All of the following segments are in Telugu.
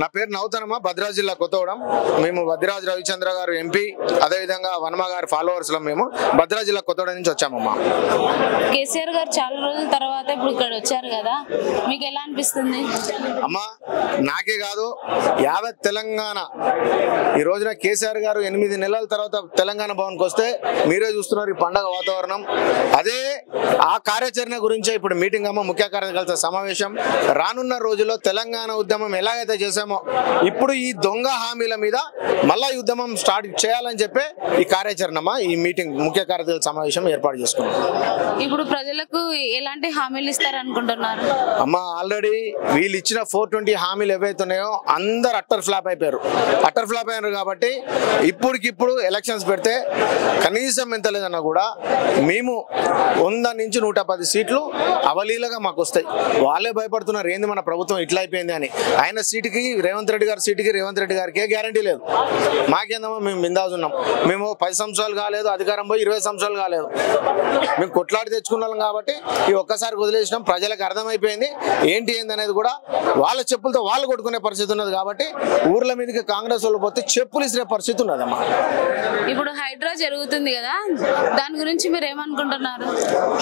నా పేరు నౌతనమ్మ, భద్రాద్రి జిల్లా కొత్తగూడెం. మేము భద్రాద్రి రవిచంద్ర గారు ఎంపీ, అదేవిధంగా వనమ గారి ఫాలోవర్స్ లో మేము భద్రాద్రి జిల్లా కొత్తగూడెం నుంచి వచ్చామమ్మా. కేసీఆర్ గారు చాలా రోజుల తర్వాత ఇప్పుడు ఇక్కడ వచ్చారు కదా, మీకు ఎలా అనిపిస్తుంది? అమ్మా, నాకే కాదు యావత్ తెలంగాణ ఈ రోజున కేసీఆర్ గారు 8 నెలల తర్వాత తెలంగాణ భవన్కి వస్తే మీరే చూస్తున్నారు ఈ పండగ వాతావరణం. అదే ఆ కార్యాచరణ గురించే ఇప్పుడు మీటింగ్ అమ్మ, ముఖ్య కార్యకర్తల సమావేశం. రానున్న రోజుల్లో తెలంగాణ ఉద్యమం ఎలాగైతే చేసామో ఇప్పుడు ఈ దొంగ హామీల మీద మళ్ళా ఈ ఉద్యమం స్టార్ట్ చేయాలని చెప్పి ఈ కార్యాచరణ ఈ మీటింగ్ ముఖ్య కార్యకర్తల సమావేశం ఏర్పాటు చేసుకున్నాం. ఇప్పుడు ప్రజలకు ఎలాంటి హామీలు ఇస్తారు అనుకుంటున్నారు? అమ్మ, ఆల్రెడీ వీళ్ళు ఇచ్చిన 420 హామీలు ఏవైతున్నాయో అందరు అట్టర్ ఫ్లాప్ అయిపోయారు. అట్టర్ ఫ్లాప్ అయ్యారు కాబట్టి ఇప్పటికిప్పుడు ఎలక్షన్స్ పెడితే కనీసం ఎంత లేదన్నా కూడా మేము 100 నుంచి 110 సీట్లు అవలీలగా మాకు వస్తాయి. వాళ్ళే భయపడుతున్నారు ఏంది మన ప్రభుత్వం ఇట్లా అయిపోయింది అని. ఆయన సీటుకి రేవంత్ రెడ్డి గారి సీటుకి రేవంత్ రెడ్డి గారికి గ్యారంటీ లేదు. మాకేందమ్మా, మేము బిందాజ్ ఉన్నాం. మేము 10 సంవత్సరాలు కాలేదు అధికారం పోయి, 20 సంవత్సరాలు కాలేదు. మేము కొట్లాడి తెచ్చుకున్నాం కాబట్టి ఈ ఒక్కసారి వదిలేసినాం. ప్రజలకు అర్థమైపోయింది ఏంటి ఏంది అనేది కూడా. వాళ్ళ చెప్పులతో వాళ్ళు కొట్టుకునే పరిస్థితి ఉన్నది కాబట్టి ఊర్ల మీదకి కాంగ్రెస్ వాళ్ళు పోతే చెప్పులు ఇసే పరిస్థితి ఉన్నదమ్మా. ఇప్పుడు హైడ్రా జరుగుతుంది కదా, దాని గురించి మీరు ఏమనుకుంటున్నారు?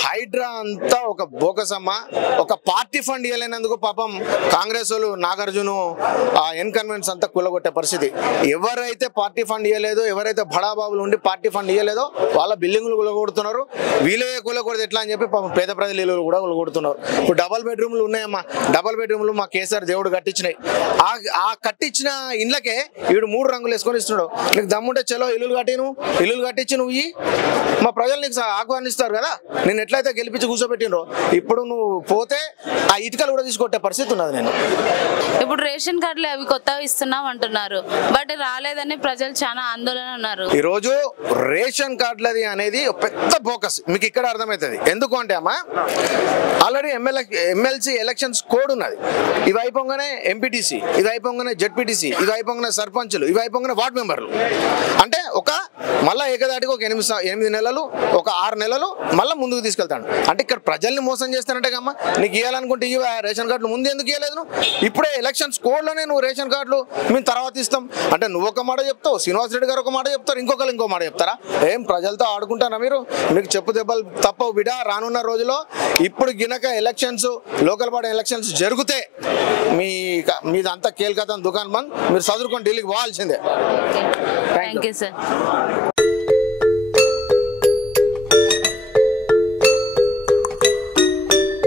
హైడ్రా అంతా ఒక బోకసమ్మ. ఒక పార్టీ ఫండ్ ఇవ్వలేనందుకు పాపం కాంగ్రెస్ వాళ్ళు నాగార్జున ఎన్కన్వెన్స్ అంతా కూలగొట్టే పరిస్థితి. ఎవరైతే పార్టీ ఫండ్ ఇవ్వలేదో, ఎవరైతే బడాబాబులు ఉండి పార్టీ ఫండ్ ఇవ్వలేదో వాళ్ళ బిల్డింగ్లు కూలగొడుతున్నారు. వీళ్ళే కూలగొడితే ఎట్లా అని చెప్పి పాపం పేద ప్రజలు ఇల్లు కూడా కూలగొడుతున్నారు. ఇప్పుడు డబల్ బెడ్రూమ్లు ఉన్నాయమ్మా. డబల్ బెడ్రూమ్లు మా కేసీఆర్ దేవుడు కట్టించినాయి. ఆ కట్టించిన ఇండ్లకే వీడు 3 రంగులు వేసుకొని ఇస్తున్నాడు. నీకు దమ్ముంటే చలో ఇల్లులు కట్టించి నువ్వు మా ప్రజలు నీకు ఆహ్వానిస్తారు కదా. నేను ఎట్లయితే గెలిపించి కూర్చోబెట్టినరో ఇప్పుడు నువ్వు పోతే ఆ ఇటుకలు కూడా తీసుకొట్టే పరిస్థితి ఉన్నది. నేను ఇప్పుడు రేషన్ కార్డులు అవి కొత్తగా ఇస్తున్నాం అంటున్నారు, బట్ రాలేదని ప్రజలు చాలా ఆందోళన ఉన్నారు. ఈ రోజు రేషన్ కార్డులది అనేది పెద్ద ఫోకస్ మీకు ఇక్కడ అర్థమవుతుంది. ఎందుకు అంటే అమ్మా, ఆల్రెడీ ఎమ్మెల్సీ ఎలక్షన్స్ కోడ్ ఉన్నది. ఇవి అయిపోగానే ఎంపీటీసీ, ఇవి అయిపోగానే జెడ్పీటీసీ, ఇవి అయిపోగానే సర్పంచులు, ఇవి అయిపోగానే వార్డు మెంబర్లు. అంటే మళ్ళా ఏకదాటికి ఒక 8 నెలలు, ఒక 6 నెలలు మళ్ళీ ముందుకు తీసుకెళ్తాడు. అంటే ఇక్కడ ప్రజల్ని మోసం చేస్తానంటే అమ్మా, నీకు ఇవ్వాలనుకుంటే ఇవి రేషన్ కార్డులు ముందు ఎందుకు ఇవ్వలేదు? ఇప్పుడే ఎలక్షన్స్ కోడ్లోనే నువ్వు రేషన్ కార్డులు మేము తర్వాత ఇస్తాం అంటే నువ్వు ఒక మాట చెప్తావు, శ్రీనివాస్ రెడ్డి గారు ఒక మాట చెప్తారు, ఇంకొకరు ఇంకో మాట చెప్తారా? ఏం ప్రజలతో ఆడుకుంటారా మీరు? మీకు చెప్పు దెబ్బలు తప్పవు బిడ్డ. రానున్న రోజుల్లో ఇప్పుడు గినక ఎలక్షన్స్, లోకల్ బాడీ ఎలక్షన్స్ జరిగితే మీదంతా కేల్కతా దుకాణం బంద్. మీరు చదువుకొని ఢిల్లీకి పోవాల్సిందే. Thank you sir.